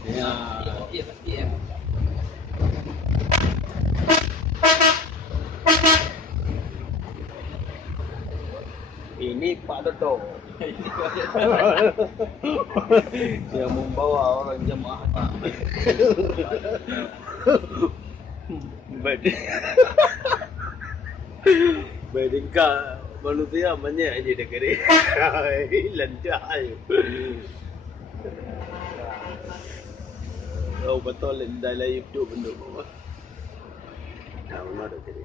Ya. Ya, ya. Ini Pak Toto. Yang membawa orang jemaah haji. Mereka manusia banyak aja negeri. Lancar. Oh betul dalam hidup benda apa? Tahu mana tadi?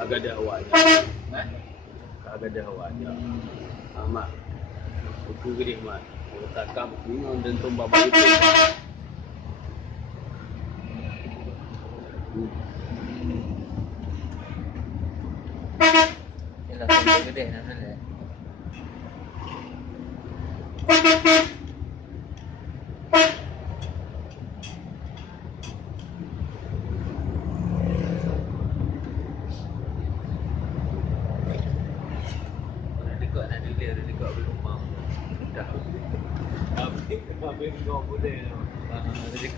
Agak ada awalnya. Agak ada awalnya. Amat. Buku gede mat. Takam bingung dan tumbang balik. Yalah, sampai gede nak nak. Dekat nak dealer dekat rumah. Dah. Habis kau boleh. Dekat.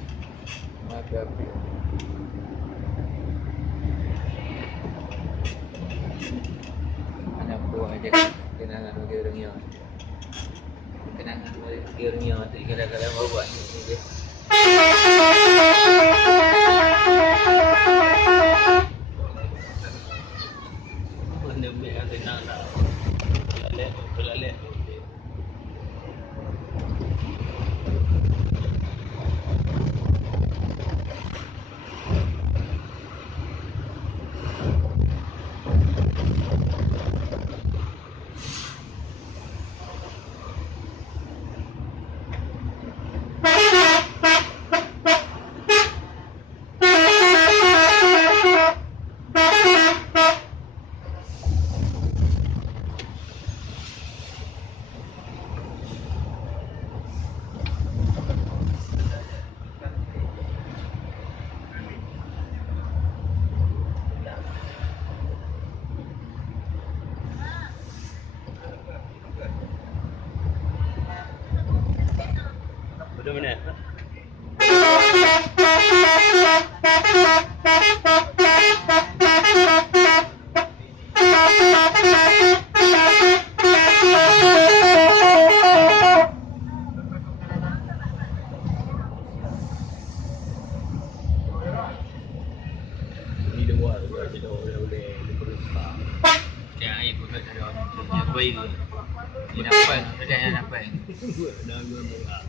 Apa-apa. Anak buah aja kenangan bagi orang yang kenangan bagi orang yang tu kadang-kadang buat ni. Mana mek ada nak. Pelalek. Betul mana? Di luar kita boleh diperlukan. Ya, ibu kat ada orang tu. Dia baik. Dia dapat, dia dapat. Dah gua murah.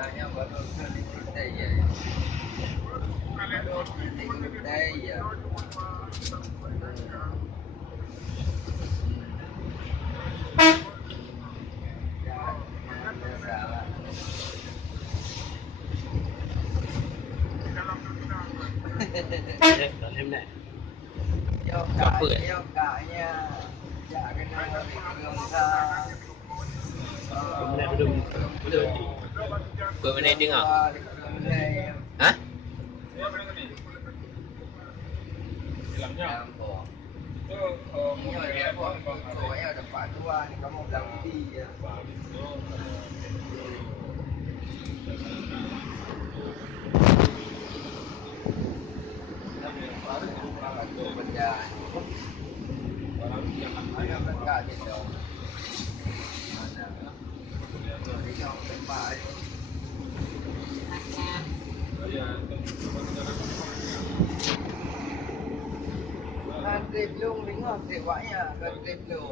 Hanya baru kali kita ya. Kita ya. Dalam ni. Yokanya ya kena bangsa. Mana belum belum. Kau mana dengar? Hah? Hilangnya. Ini dia buat pokoknya ada patuan kamu bilang dia. Satu benda. Ada benda gitu. Mana? Dia yang tempat tembaknya kan game tu.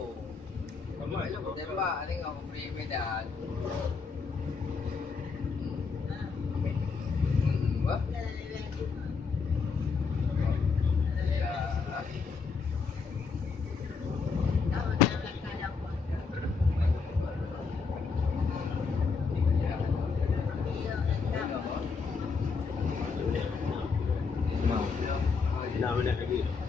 Mak tu aku tembak tengok aku beri medan. Apa? Nak minat lagi.